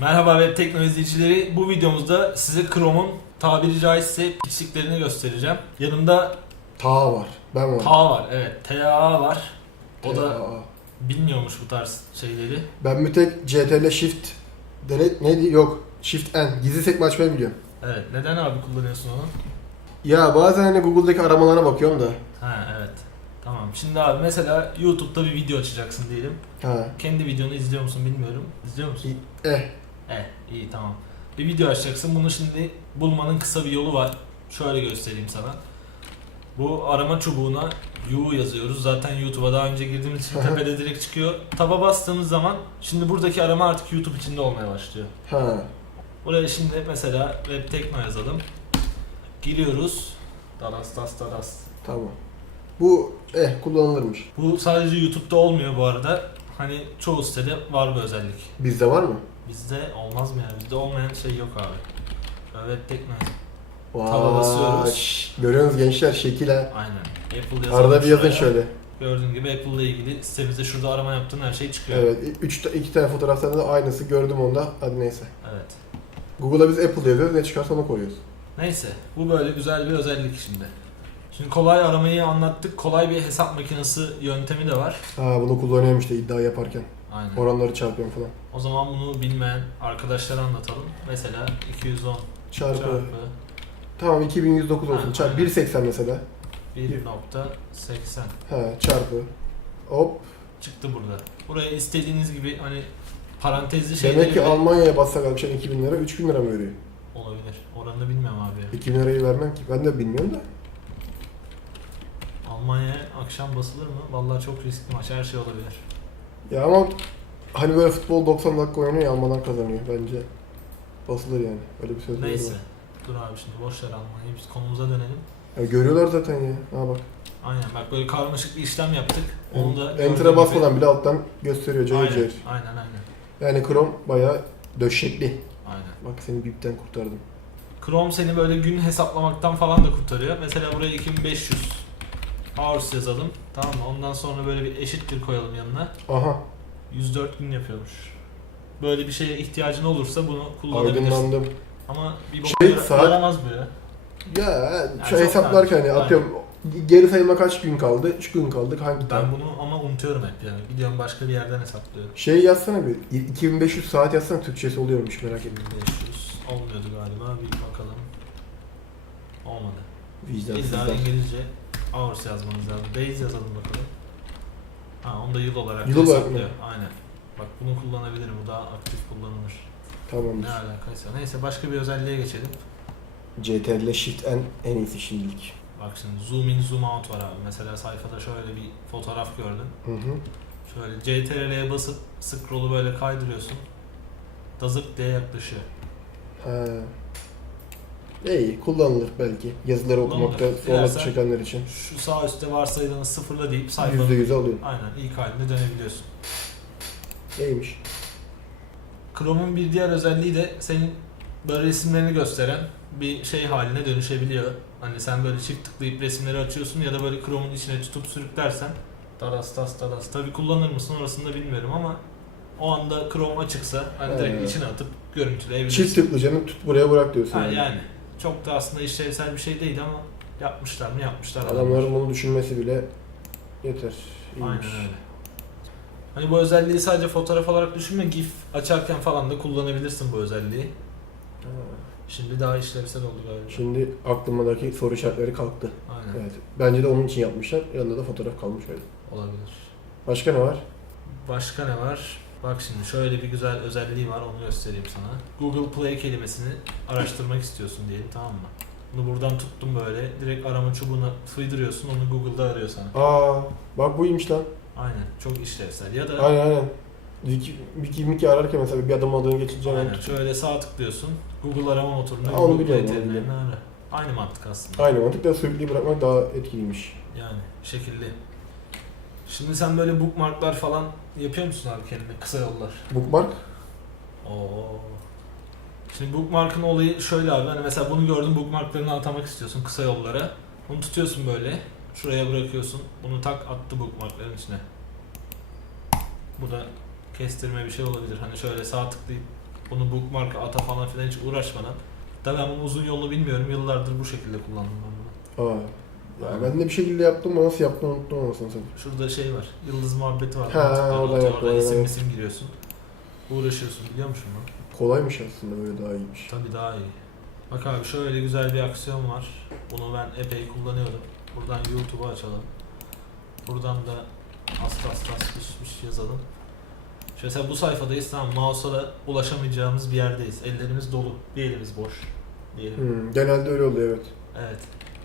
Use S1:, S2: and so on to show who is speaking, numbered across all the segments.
S1: Merhaba web teknoloji izleyicileri. Bu videomuzda size Chrome'un tabiri caizse pisliklerini göstereceğim. Yanımda
S2: Ta var. Ben varım.
S1: Ta var. Evet. TA var. O da bilmiyormuş bu tarz şeyleri.
S2: Ben bir tek CTRL Shift Delete neydi? Yok. Shift N. Gizli sekme açmayı biliyorum.
S1: Evet. Neden abi kullanıyorsun onu?
S2: Ya bazen hani Google'daki aramalara bakıyorum da.
S1: Ha evet. Tamam. Şimdi abi mesela YouTube'da bir video açacaksın diyelim.
S2: Ha.
S1: Kendi videonu izliyor musun bilmiyorum. İzliyor musun?
S2: Eh.
S1: Eh iyi tamam. Bir video açacaksın. Bunu şimdi bulmanın kısa bir yolu var. Şöyle göstereyim sana. Bu arama çubuğuna U yazıyoruz. Zaten YouTube'a daha önce girdiğimiz için tepede direkt çıkıyor. Taba bastığımız zaman şimdi buradaki arama artık YouTube içinde olmaya başlıyor.
S2: Ha.
S1: Buraya şimdi mesela web tekno yazalım. Giriyoruz. Dalas das dalas.
S2: Tamam. Bu eh kullanılırmış.
S1: Bu sadece YouTube'da olmuyor bu arada. Hani çoğu sitede var bu özellik.
S2: Bizde var mı?
S1: Bizde olmaz mı ya? Bizde olmayan şey yok abi. Tekno
S2: Vay.
S1: Taba basıyoruz.
S2: şş, Görüyorsunuz gençler şekil ha.
S1: Aynen. Apple yazalım
S2: Arada bir yazın
S1: şuraya.
S2: şöyle.
S1: Gördüğün gibi Apple ile ilgili sitemizde şurada arama yaptığın her şey çıkıyor.
S2: Evet. Üç, iki tane fotoğraftan da aynısı gördüm onda. Hadi neyse.
S1: Evet.
S2: Google'a biz Apple yazıyoruz. Ne çıkarsa onu koyuyoruz.
S1: Neyse. Bu böyle güzel bir özellik şimdi. Şimdi kolay aramayı anlattık. Kolay bir hesap makinesi yöntemi de var.
S2: Ha bunu kullanıyorum işte iddia yaparken.
S1: Aynen.
S2: Oranları çarpıyorum falan.
S1: O zaman bunu bilmeyen arkadaşlara anlatalım. Mesela 210
S2: Çarpı.
S1: çarpı
S2: Tamam 2109 olsun.
S1: Ha,
S2: Çarpı
S1: aynen.
S2: 1.80 mesela.
S1: 1.80
S2: Ha çarpı. Hop.
S1: çıktı burada. Buraya istediğiniz gibi hani parantezli şeyleri
S2: Demek ki
S1: bile-
S2: Almanya'ya bassak akşam 2000 lira 3000 lira mı veriyor?
S1: olabilir. Oranını bilmiyorum abi. ya.
S2: 2000 lirayı vermem ki. Ben de bilmiyorum da.
S1: Almanya'ya akşam basılır mı? Vallahi çok riskli maç. Her şey olabilir.
S2: Ya ama hani böyle futbol 90 dakika oynanıyor ya Almanlar kazanıyor. Bence basılır yani. Öyle bir söz
S1: Neyse.
S2: var.
S1: Dur abi şimdi boş ver Almanya'yı. Biz konumuza dönelim.
S2: Ya görüyorlar zaten ya. Ha bak.
S1: Aynen bak böyle karmaşık bir işlem yaptık. Onu da
S2: Enter'a basmadan bile alttan gösteriyor cayır
S1: Aynen,
S2: cayır.
S1: aynen aynen.
S2: Yani Chrome bayağı döşekli.
S1: Aynen.
S2: Bak seni bipten kurtardım.
S1: Chrome seni böyle gün hesaplamaktan falan da kurtarıyor. Mesela buraya 2500 hours yazalım. Tamam mı? Ondan sonra böyle bir eşittir koyalım yanına.
S2: Aha
S1: 104 gün yapıyormuş. Böyle bir şeye ihtiyacın olursa bunu kullanabilirsin.
S2: aydınlandım.
S1: Ama bir boka
S2: Şey, saat-
S1: yaramaz bu ya.
S2: Ya şu
S1: çok
S2: hesaplarken hani atıyorum geri sayıma kaç gün kaldı? 3 gün kaldık hangi
S1: Ben bunu ama unutuyorum hep yani. Gidiyorum başka bir yerden hesaplıyorum.
S2: Şey yazsana bir 2500 saat yazsana Türkçesi oluyormuş merak ettim.
S1: 1500 olmuyordu galiba. Bir bakalım. Olmadı. İlla. İngilizce hours yazmanız lazım. Days yazalım bakalım. Ha onu da yıl olarak
S2: Yıl olarak
S1: hesaplıyor. Aynen. Bak bunu kullanabilirim. Bu daha aktif kullanılır. Ne
S2: Tamamdır.
S1: alakaysa. Neyse başka bir özelliğe geçelim.
S2: CTRL Shift N en iyisi şimdilik.
S1: Bak şimdi zoom in zoom out var abi. Mesela sayfada şöyle bir fotoğraf gördün.
S2: Hı hı.
S1: Şöyle CTRL'ye basıp scroll'u böyle kaydırıyorsun. Dazık diye yaklaşıyor.
S2: Ha. İyi kullanılır belki. Yazıları okumakta
S1: Kullanılır.
S2: zorluk
S1: Dilersen-
S2: çekenler için.
S1: Şu sağ üstte varsayılanı sıfırla deyip sayfanın
S2: %100 alıyor.
S1: aynen ilk haline dönebiliyorsun.
S2: İyiymiş.
S1: Chrome'un bir diğer özelliği de senin böyle resimlerini gösteren bir şey haline dönüşebiliyor. Hani sen böyle çift tıklayıp resimleri açıyorsun ya da böyle Chrome'un içine tutup sürüklersen daras tas daras. Tabi kullanır mısın orasını da bilmiyorum ama o anda Chrome açıksa hani direkt
S2: Ee.
S1: içine atıp görüntüleyebilirsin.
S2: Çift tıklı canım tut buraya bırak diyorsun.
S1: Ha,
S2: yani.
S1: yani çok da aslında işlevsel bir şey değil ama yapmışlar mı yapmışlar.
S2: Adamların bunu düşünmesi bile yeter.
S1: Aynen
S2: İyiymiş.
S1: öyle. Hani bu özelliği sadece fotoğraf olarak düşünme, GIF açarken falan da kullanabilirsin bu özelliği.
S2: Ha.
S1: Şimdi daha işlevsel oldu galiba.
S2: Şimdi aklımdaki soru işaretleri kalktı.
S1: Aynen.
S2: Evet. Bence de onun için yapmışlar. Yanında da fotoğraf kalmış öyle.
S1: Olabilir.
S2: Başka ne var?
S1: Başka ne var? Bak şimdi şöyle bir güzel özelliği var onu göstereyim sana. Google Play kelimesini araştırmak istiyorsun diyelim tamam mı? Bunu buradan tuttum böyle. Direkt arama çubuğuna fıydırıyorsun onu Google'da arıyor sana.
S2: Aa, bak buymuş lan.
S1: Aynen çok işlevsel. Ya da
S2: Aynen aynen. Wiki, Wiki, Wiki ararken mesela bir adam adını geçince
S1: aynen, şöyle sağ tıklıyorsun. Google arama motorunda
S2: Ha, onu
S1: Google Play
S2: biliyorum, onu
S1: terimlerini
S2: biliyorum.
S1: ara. Aynı mantık aslında.
S2: Aynı mantıkla sürükleyip bırakmak daha etkiliymiş.
S1: Yani şekilli. Şimdi sen böyle bookmarklar falan yapıyor musun abi kendine kısa yollar?
S2: Bookmark?
S1: Oo. Şimdi bookmark'ın olayı şöyle abi. Hani mesela bunu gördün bookmarklarını atamak istiyorsun kısa yollara. Bunu tutuyorsun böyle. Şuraya bırakıyorsun. Bunu tak attı bookmarkların içine. Bu da kestirme bir şey olabilir. Hani şöyle sağ tıklayıp Bunu bookmark ata falan filan hiç uğraşmadan. Tabii ben bunun uzun yolunu bilmiyorum. Yıllardır bu şekilde kullandım ben bunu.
S2: Aa. Ya ben de bir şekilde yaptım ama nasıl yaptım unuttum anasını satayım.
S1: Şurada şey var. Yıldız muhabbeti var.
S2: Ha,
S1: Mantıklı.
S2: orada yok,
S1: orada
S2: orada
S1: isim isim giriyorsun. Uğraşıyorsun biliyor musun bunu?
S2: Kolaymış aslında böyle daha iyiymiş.
S1: Tabii daha iyi. Bak abi şöyle güzel bir aksiyon var. Bunu ben epey kullanıyorum. Buradan YouTube'u açalım. Buradan da hasta hasta pişmiş yazalım. Şimdi mesela bu sayfadayız tamam mouse'a da ulaşamayacağımız bir yerdeyiz. Ellerimiz dolu. Bir elimiz boş. Diyelim.
S2: Hmm, genelde öyle oluyor evet.
S1: Evet.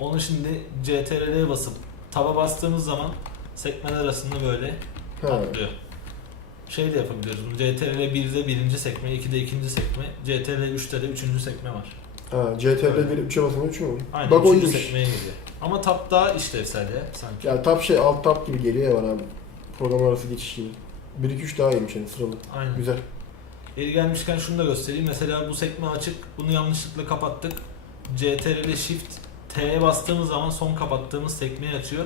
S1: Onu şimdi CTRL'ye basıp taba bastığımız zaman sekmeler arasında böyle
S2: Ha.
S1: atlıyor. Şey de yapabiliyoruz bunu. CTRL 1'de birinci sekme, 2'de ikinci sekme, CTRL 3'te de üçüncü sekme var.
S2: Ha, CTRL gelip 3'e basınca 3 mü?
S1: Aynen
S2: Bak o
S1: üçüncü
S2: iyiymiş.
S1: sekmeye geliyor. Ama tab daha işlevsel ya sanki.
S2: Ya tab şey alt tab gibi geliyor bana abi. Program arası geçiş gibi. 1 2 3 daha iyiymiş yani sıralı.
S1: Aynen.
S2: Güzel.
S1: Yeri gelmişken şunu da göstereyim. Mesela bu sekme açık. Bunu yanlışlıkla kapattık. CTRL Shift T'ye bastığımız zaman son kapattığımız sekmeyi açıyor.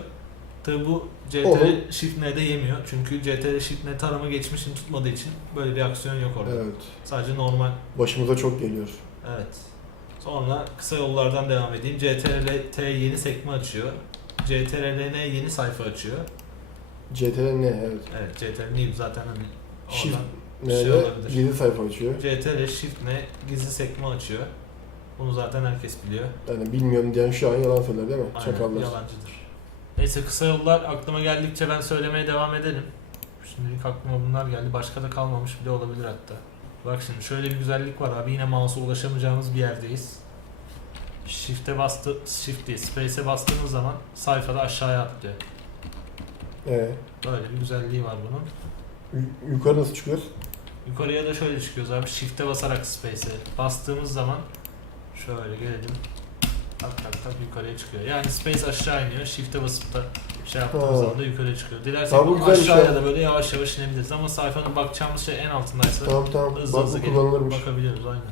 S1: Tabi bu CTRL
S2: Oğlum.
S1: Shift N'de yemiyor. Çünkü CTRL Shift N tarama geçmişini tutmadığı için böyle bir aksiyon yok orada.
S2: Evet.
S1: Sadece normal.
S2: Başımıza çok geliyor.
S1: Evet. Sonra kısa yollardan devam edeyim. CTRL T yeni sekme açıyor. CTRL N yeni sayfa açıyor.
S2: CTRL ne? Evet.
S1: Evet CTRL New zaten hani
S2: Shift
S1: oradan
S2: ne
S1: şey olabilir.
S2: gizli sayfa açıyor.
S1: CTRL Shift N gizli sekme açıyor. Bunu zaten herkes biliyor.
S2: Yani bilmiyorum diyen şu an yalan söyler değil mi?
S1: Aynen,
S2: Çakallar.
S1: yalancıdır. Neyse kısa yollar aklıma geldikçe ben söylemeye devam edelim. Şimdilik aklıma bunlar geldi. Başka da kalmamış bile olabilir hatta. Bak şimdi şöyle bir güzellik var abi. Yine mouse'a ulaşamayacağımız bir yerdeyiz. Shift'e bastı, Shift değil, Space'e bastığımız zaman sayfada aşağıya atlıyor.
S2: Ee,
S1: Böyle bir güzelliği var bunun.
S2: yu- yukarı nasıl çıkıyoruz?
S1: Yukarıya da şöyle çıkıyoruz abi. Shift'e basarak Space'e bastığımız zaman şöyle gelelim. Tak tak tak yukarıya çıkıyor. Yani Space aşağı iniyor. Shift'e basıp da şey yaptığımız
S2: Ha.
S1: zaman da yukarıya çıkıyor. Dilersek
S2: bu güzelmiş
S1: aşağıya
S2: ya.
S1: da böyle yavaş yavaş inebiliriz. Ama sayfanın bakacağımız şey en altındaysa
S2: Tamam tamam.
S1: hızlı
S2: Bak
S1: hızlı
S2: bu
S1: gelip
S2: kullanılırmış.
S1: bakabiliyoruz aynen.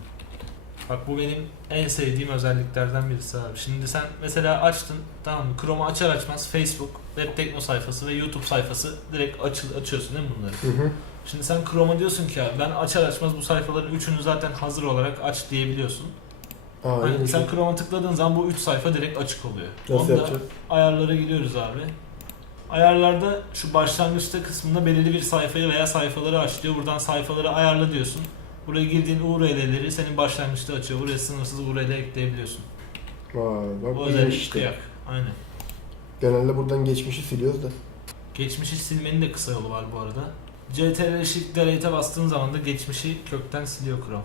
S1: Bak bu benim en sevdiğim özelliklerden birisi abi. Şimdi sen mesela açtın tamam mı? Chrome'u açar açmaz Facebook, Web Tekno sayfası ve YouTube sayfası direkt açıl açıyorsun değil mi bunları?
S2: Hı hı.
S1: Şimdi sen Chrome'a diyorsun ki abi ben açar açmaz bu sayfaların üçünü zaten hazır olarak aç diyebiliyorsun.
S2: Aa,
S1: Hani sen Chrome'a tıkladığın zaman bu üç sayfa direkt açık oluyor.
S2: Nasıl
S1: Onda ayarlara giriyoruz abi. Ayarlarda şu başlangıçta kısmında belirli bir sayfayı veya sayfaları aç diyor. Buradan sayfaları ayarla diyorsun. Buraya girdiğin URL'leri senin başlangıçta açıyor. Buraya sınırsız URL ekleyebiliyorsun.
S2: Vay bak
S1: Bu özellik
S2: iyiymiş işte.
S1: kıyak. Aynen.
S2: Genelde buradan geçmişi siliyoruz da.
S1: Geçmişi silmenin de kısa yolu var bu arada. CTRL Shift Delete'e bastığın zaman da geçmişi kökten siliyor Chrome.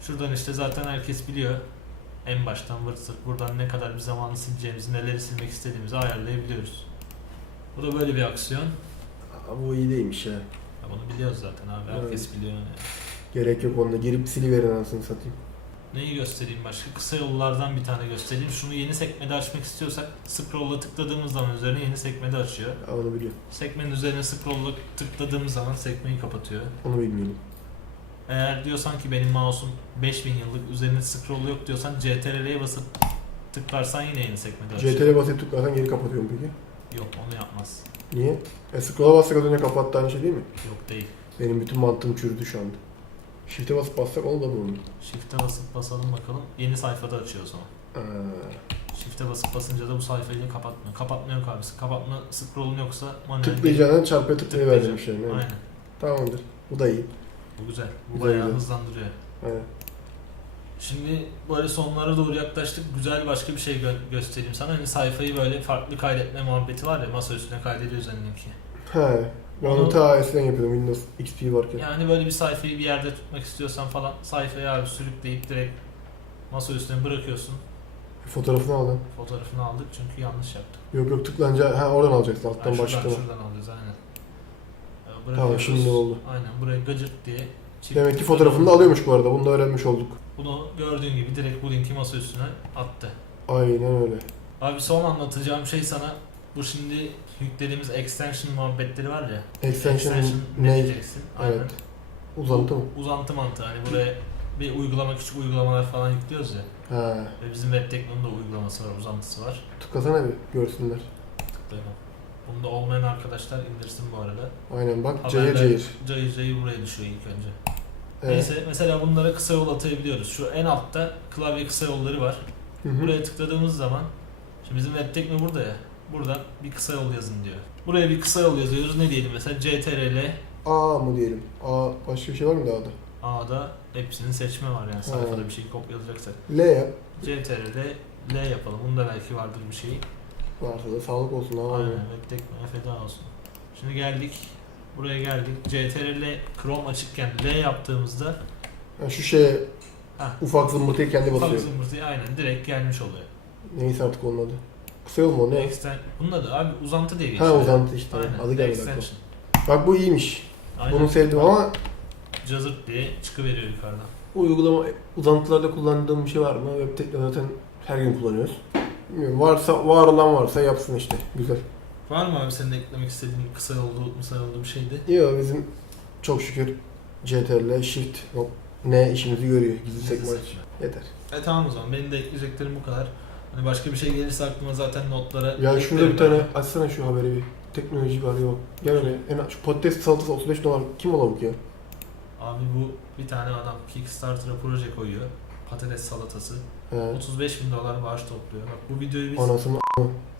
S1: Şuradan işte zaten herkes biliyor. En baştan vırt zırt buradan ne kadar bir zamanı sileceğimizi, neleri silmek istediğimizi ayarlayabiliyoruz. Bu da böyle bir aksiyon.
S2: Aa, bu iyi değilmiş ya.
S1: Ya bunu biliyoruz zaten abi. Herkes biliyor yani.
S2: Gerek yok onda. Girip siliverin anasını satayım.
S1: Neyi göstereyim başka? Kısa yollardan bir tane göstereyim. Şunu yeni sekmede açmak istiyorsak scroll'la tıkladığımız zaman üzerine yeni sekmede açıyor.
S2: Ya, onu biliyorum.
S1: Sekmenin üzerine scroll'la tıkladığımız zaman sekmeyi kapatıyor.
S2: Onu bilmiyorum.
S1: Eğer diyorsan ki benim mouse'um 5000 yıllık üzerinde scroll yok diyorsan CTRL'ye basıp tıklarsan yine yeni sekmede açıyor.
S2: CTRL basıp tıklarsan geri kapatıyorum peki.
S1: Yok onu yapmaz.
S2: Niye? E scroll'a bassak az önce kapattı aynı şey değil mi?
S1: Yok değil.
S2: Benim bütün mantığım çürüdü şu anda. Shift'e basıp bassak da mı?
S1: Shift'e basıp basalım bakalım. Yeni sayfada açıyor zaman.
S2: Aa,
S1: Shift'e basıp basınca da bu sayfayı kapatmıyor. Kapatma yok abisi. Kapatma scroll'un yoksa manuel
S2: tıklayacağına çarpıya tıklayıvereceğim
S1: tıklayacağım.
S2: şey.
S1: Aynen.
S2: Tamamdır. Bu da iyi.
S1: Bu güzel. Bu
S2: Güzel,
S1: bayağı
S2: güzel.
S1: hızlandırıyor.
S2: Aynen.
S1: Şimdi böyle sonlara doğru yaklaştık. Güzel başka bir şey gö- göstereyim sana. Hani sayfayı böyle farklı kaydetme muhabbeti var ya masa üstüne kaydediyoruz linki.
S2: He. Ben onu
S1: Onu-
S2: ta eskiden yapıyordum Windows XP varken.
S1: Yani böyle bir sayfayı bir yerde tutmak istiyorsan falan sayfayı abi sürükleyip direkt masa üstüne bırakıyorsun.
S2: Fotoğrafını al lan.
S1: Fotoğrafını aldık çünkü yanlış yaptık.
S2: Yok yok tıklanınca ha oradan alacaksın alttan
S1: Yani şuradan,
S2: başlıktan. al.
S1: şuradan alıyoruz aynen. Ee,
S2: Tamam
S1: bırakıyoruz.
S2: şimdi oldu.
S1: Aynen buraya gıcırt diye. çift
S2: Demek ki fotoğrafını da alıyormuş bu arada. Bunu da öğrenmiş olduk.
S1: Bunu gördüğün gibi direkt bu linki masa üstüne attı.
S2: Aynen öyle.
S1: Abi son anlatacağım şey sana bu şimdi yüklediğimiz extension muhabbetleri var ya.
S2: Extension,
S1: ne diyeceksin? Aynen.
S2: Evet. Uzantı mı?
S1: Uzantı mantığı hani buraya bir uygulama küçük uygulamalar falan yüklüyoruz ya.
S2: Ha.
S1: Ve bizim web teknolojinin da uygulaması var, uzantısı var.
S2: Tıklasana bir görsünler.
S1: Tıklayalım. Bunda olmayan arkadaşlar indirsin bu arada.
S2: Aynen bak cayır
S1: Haberler
S2: cayır.
S1: cayır cayır buraya düşüyor ilk önce.
S2: Evet.
S1: Neyse mesela bunlara kısa yol atayabiliyoruz. Şu en altta klavye kısa yolları var.
S2: Hı hı.
S1: Buraya tıkladığımız zaman şimdi bizim web tekno burada ya. Buradan bir kısa yol yazın diyor. Buraya bir kısa yol yazıyoruz. Ne diyelim mesela CTRL
S2: A mı diyelim? A başka bir şey var mı daha da?
S1: A'da hepsinin seçme var yani sayfada bir şey kopyalayacaksak.
S2: L yap.
S1: CTRL L yapalım. Bunda belki vardır bir şey.
S2: Varsa da sağlık olsun abi.
S1: Aynen teknoya feda olsun. Şimdi geldik. Buraya geldik. CTRL Chrome açıkken L yaptığımızda
S2: Yani şu şeye
S1: Ha.
S2: ufak zımbırtıyı kendi
S1: ufak
S2: basıyor.
S1: aynen direkt gelmiş oluyor.
S2: Neyse artık onun adı. Kısa yol mu o ne?
S1: Exten bunun adı abi uzantı diye geçiyor.
S2: Ha uzantı işte.
S1: Aynen.
S2: Adı gelmedi aklıma.
S1: Extension.
S2: Bak bu iyiymiş.
S1: Aynen.
S2: Bunu sevdim ama
S1: Cazırt diye çıkıveriyor yukarıdan.
S2: uygulama uzantılarda kullandığım bir şey var mı? Web zaten her gün kullanıyoruz. Bilmiyorum. Varsa, var olan varsa yapsın işte. Güzel.
S1: Var mı abi senin eklemek istediğin kısa yollu, kısa yollu bir şeydi?
S2: Yok bizim çok şükür CTRL Shift yok, ne işimizi görüyor. Gizli sekme. Yeter.
S1: E tamam o zaman benim de ekleyeceklerim bu kadar. Hani başka bir şey gelirse aklıma zaten notlara
S2: Ya şurada
S1: eklerim
S2: bir tane
S1: ben.
S2: açsana şu haberi bir. Teknoloji var yok. Gel oraya. En, şu patates salatası 35 dolar. Kim o lavuk ya?
S1: Abi bu bir tane adam Kickstarter'a proje koyuyor. Patates salatası.
S2: He.
S1: 35 bin dolar bağış topluyor. Bak bu videoyu biz
S2: Anasını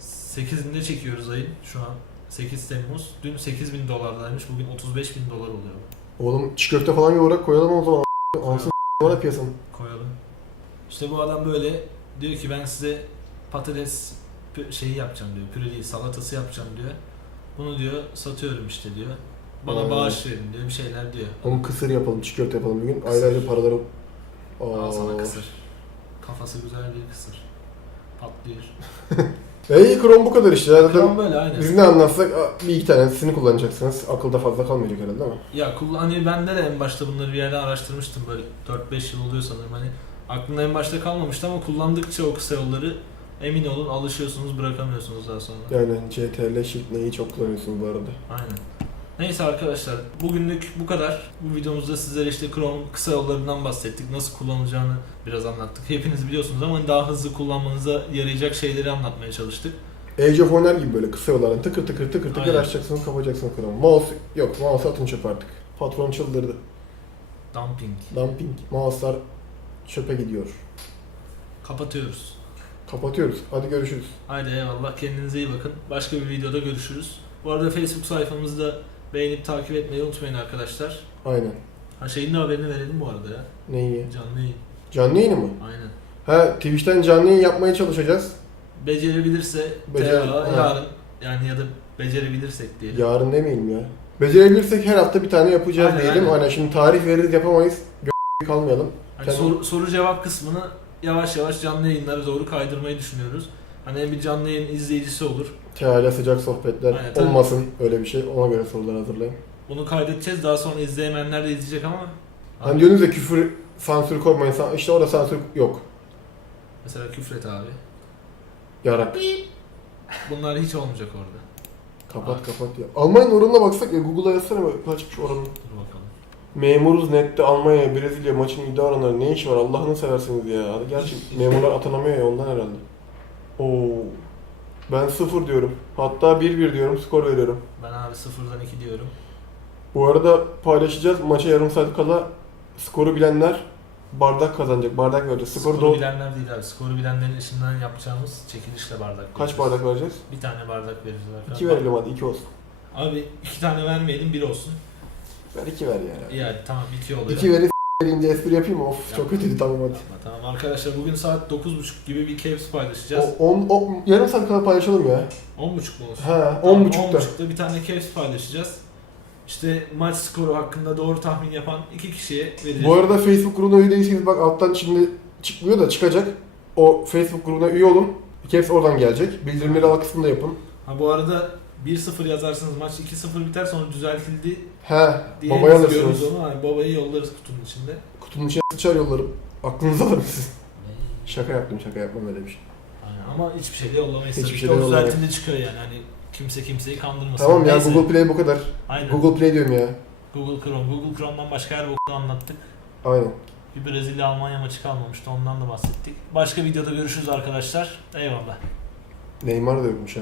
S1: 8'inde çekiyoruz ayın şu an. 8 Temmuz. Dün 8 bin dolardaymış. Bugün 35 bin dolar oluyor.
S2: Oğlum çiğ köfte falan yoğurak koyalım o zaman. Anasını var piyasanın.
S1: Koyalım. İşte bu adam böyle diyor ki ben size patates pü- şeyi yapacağım diyor. Püre değil salatası yapacağım diyor. Bunu diyor satıyorum işte diyor. Bana
S2: Aynen.
S1: bağış verin diyor bir şeyler diyor.
S2: Oğlum kısır yapalım, çiğ köfte yapalım bir gün. Ayrı ayrı paraları...
S1: Al sana
S2: Aa.
S1: kısır. Kafası güzel bir kısır. Patlıyor.
S2: E iyi Chrome bu kadar işte. ya. Zaten
S1: Tamam böyle aynen.
S2: biz ne anlatsak a, bir iki tanesini kullanacaksınız. Akılda fazla kalmayacak herhalde ama.
S1: Ya kullan hani ben de, de en başta bunları bir yerden araştırmıştım böyle 4-5 yıl oluyor sanırım hani aklımda en başta kalmamıştı ama kullandıkça o kısa yolları emin olun alışıyorsunuz bırakamıyorsunuz daha sonra.
S2: Yani CTRL Shift neyi çok kullanıyorsunuz bu arada.
S1: Aynen. Neyse arkadaşlar bugünlük bu kadar. Bu videomuzda sizlere işte Chrome kısa yollarından bahsettik. Nasıl kullanılacağını biraz anlattık. Hepiniz biliyorsunuz ama daha hızlı kullanmanıza yarayacak şeyleri anlatmaya çalıştık.
S2: Age of oynar gibi böyle kısa yollardan tıkır tıkır tıkır tıkır
S1: Aynen.
S2: açacaksın kapatacaksın Chrome. Mouse yok mouse atın çöpe artık. Patron çıldırdı.
S1: Dumping.
S2: Dumping. Mouse'lar çöpe gidiyor.
S1: Kapatıyoruz.
S2: Kapatıyoruz. Hadi görüşürüz.
S1: Haydi eyvallah kendinize iyi bakın. Başka bir videoda görüşürüz. Bu arada Facebook sayfamızda beğenip takip etmeyi unutmayın arkadaşlar.
S2: Aynen.
S1: Ha şeyin de haberini verelim bu arada ya.
S2: Neyi?
S1: Canlı yayın.
S2: Canlı yayını mı?
S1: Aynen.
S2: Ha Twitch'ten canlı yayın yapmaya çalışacağız.
S1: Becerebilirse
S2: Becer- ha.
S1: yarın yani ya da becerebilirsek diyelim.
S2: Yarın demeyelim ya. Becerebilirsek her hafta bir tane yapacağız
S1: Aynen,
S2: diyelim.
S1: aynen.
S2: Hani şimdi tarih veririz yapamayız. Gö- kalmayalım.
S1: Hani
S2: Kendi-
S1: soru, soru cevap kısmını yavaş yavaş canlı yayınlara doğru kaydırmayı düşünüyoruz. Hani bir canlı yayın izleyicisi olur.
S2: Teala sıcak sohbetler
S1: Aynen, tabii.
S2: olmasın öyle bir şey. Ona göre sorular hazırlayın.
S1: Bunu kaydedeceğiz. Daha sonra izleyemeyenler de izleyecek ama
S2: Hani diyorsunuz ya küfür sansür koymayın. San- İşte orada sansür yok.
S1: mesela küfret abi.
S2: Yarak.
S1: Bunlar hiç olmayacak orada.
S2: Kapat kapat ya. Almanya oranına baksak ya Google'a yazsana böyle kaçmış oranın.
S1: Dur bakalım.
S2: Memuruz nette Almanya, Brezilya maçın iddia oranları ne işi var Allah'ını seversiniz ya. Gerçi memurlar atanamıyor ya ondan herhalde. Oo. Ben sıfır diyorum. Hatta 1-1 diyorum skor veriyorum.
S1: Ben abi sıfırdan 2 diyorum.
S2: Bu arada paylaşacağız. Maça yarım saat kala skoru bilenler bardak kazanacak. Bardak vereceğiz. Skoru,
S1: Skoru
S2: da
S1: bilenler değil abi. Skoru bilenlerin içinden yapacağımız çekilişle bardak
S2: kaç
S1: vereceğiz.
S2: bardak vereceğiz?
S1: Bir tane bardak veririz arkadaşlar.
S2: 2 verelim hadi 2 olsun.
S1: Abi iki tane vermeyelim bir olsun.
S2: Ver 2 ver ya.
S1: İyi hadi tamam iki oluyor.
S2: 2 verip diye espri yapayım mı? Of çok kötüydü tamam hadi.
S1: Tamam, tamam arkadaşlar bugün saat 9.30 gibi bir caps paylaşacağız.
S2: O, on, o, yarım saat kala paylaşalım ya.
S1: 10.30 mu olsun?
S2: Ha,
S1: Tamam,
S2: 10.30'da.
S1: 10.30'da bir tane caps paylaşacağız. İşte maç skoru hakkında doğru tahmin yapan iki kişiye vereceğiz.
S2: Bu arada Facebook grubuna üye değilseniz bak alttan şimdi çıkmıyor da çıkacak. O Facebook grubuna üye olun. Caps oradan gelecek. Bildirimleri al kısmında yapın.
S1: Ha bu arada 1-0 yazarsınız maç 2-0 biter sonra düzeltildi
S2: He,
S1: diye
S2: babayı
S1: biz
S2: alırsınız.
S1: onu. Hani babayı yollarız kutunun içinde.
S2: Kutunun içine sıçar yollarım. Aklınıza alırım siz. Şaka yaptım şaka yapmam öyle bir şey.
S1: Aynen. Ama hiçbir şey de yollamayız.
S2: Hiçbir şey de
S1: O
S2: yollamayız.
S1: düzeltildi çıkıyor yani. Hani kimse kimseyi kandırmasın.
S2: Tamam ya
S1: Neyse.
S2: Google Play bu kadar.
S1: Aynen.
S2: Google Play diyorum ya.
S1: Google Chrome. Google Chrome'dan başka her bokunu anlattık.
S2: Aynen.
S1: Bir Brezilya Almanya maçı kalmamıştı. Ondan da bahsettik. Başka videoda görüşürüz arkadaşlar. Eyvallah.
S2: Neymar da yokmuş ha.